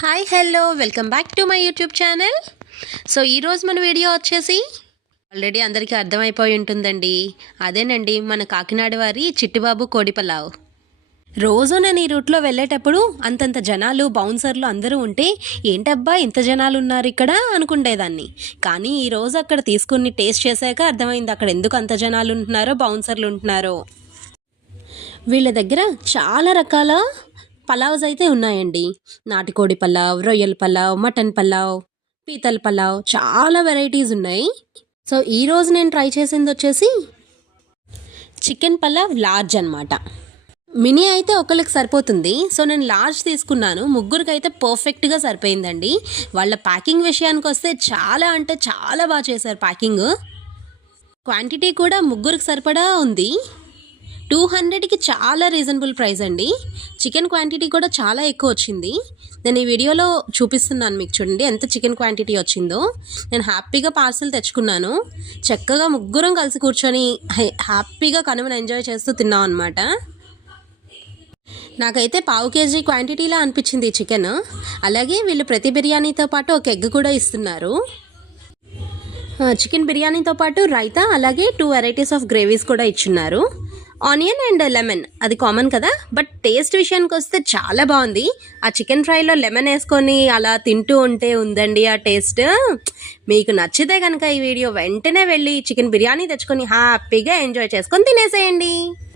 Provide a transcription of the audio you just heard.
Hi hello welcome back to my YouTube channel. So ఈరోజు మన video వచ్చేసి already అందరికీ అర్థమైపోయి ఉంటుందండి. అదేనండి మన కాకినాడ వారి చిట్టిబాబు కోడి పలావ్. రోజు నేను ఈ రూట్లో వెళ్ళేటప్పుడు అంతంత జనాలు బౌన్సర్లు అందరూ ఉంటే ఏంటబ్బా ఇంత జనాలు ఉన్నారు ఇక్కడ అనుకుండేదాన్ని. కానీ ఈరోజు అక్కడ తీసుకుని టేస్ట్ చేశాక అర్థమైంది అక్కడ ఎందుకు అంత జనాలు ఉంటున్నారో బౌన్సర్లు ఉంటున్నారో. వీళ్ళ దగ్గర చాలా రకాల పలావ్స్ అయితే ఉన్నాయండి. నాటుకోడి పలావ్, రొయ్యల పలావ్, మటన్ పలావ్, పీతల పలావ్, చాలా వెరైటీస్ ఉన్నాయి. సో ఈరోజు నేను ట్రై చేసింది వచ్చేసి చికెన్ పలావ్ లార్జ్ అనమాట. మినీ అయితే ఒకరికి సరిపోతుంది. సో నేను లార్జ్ తీసుకున్నాను. ముగ్గురికి అయితే పర్ఫెక్ట్గా సరిపోయిందండి. వాళ్ళ ప్యాకింగ్ విషయానికి వస్తే చాలా అంటే చాలా బాగా చేశారు ప్యాకింగ్. క్వాంటిటీ కూడా ముగ్గురికి సరిపడా ఉంది. 200కి చాలా రీజనబుల్ ప్రైస్ అండి. చికెన్ క్వాంటిటీ కూడా చాలా ఎక్కువ వచ్చింది. నేను ఈ వీడియోలో చూపిస్తున్నాను మీకు, చూడండి ఎంత చికెన్ క్వాంటిటీ వచ్చిందో. నేను హ్యాపీగా పార్సల్ తెచ్చుకున్నాను. చక్కగా ముగ్గురం కలిసి కూర్చొని హ్యాపీగా కనుమను ఎంజాయ్ చేస్తూ తిన్నాం అనమాట. నాకైతే 1/2 kg క్వాంటిటీలా అనిపించింది చికెన్. అలాగే వీళ్ళు ప్రతి బిర్యానీతో పాటు ఒక ఎగ్ కూడా ఇస్తున్నారు. చికెన్ బిర్యానీతో పాటు రైతా, అలాగే 2 వెరైటీస్ ఆఫ్ గ్రేవీస్ కూడా ఇచ్చున్నారు. ఆనియన్ అండ్ లెమన్ అది కామన్ కదా, బట్ టేస్ట్ విషయానికి వస్తే చాలా బాగుంది. ఆ చికెన్ ఫ్రైలో లెమన్ వేసుకొని అలా తింటూ ఉంటే ఉందండి ఆ టేస్ట్. మీకు నచ్చితే కనుక ఈ వీడియో వెంటనే వెళ్ళి చికెన్ బిర్యానీ తెచ్చుకొని హ్యాపీగా ఎంజాయ్ చేసుకొని తినేసేయండి.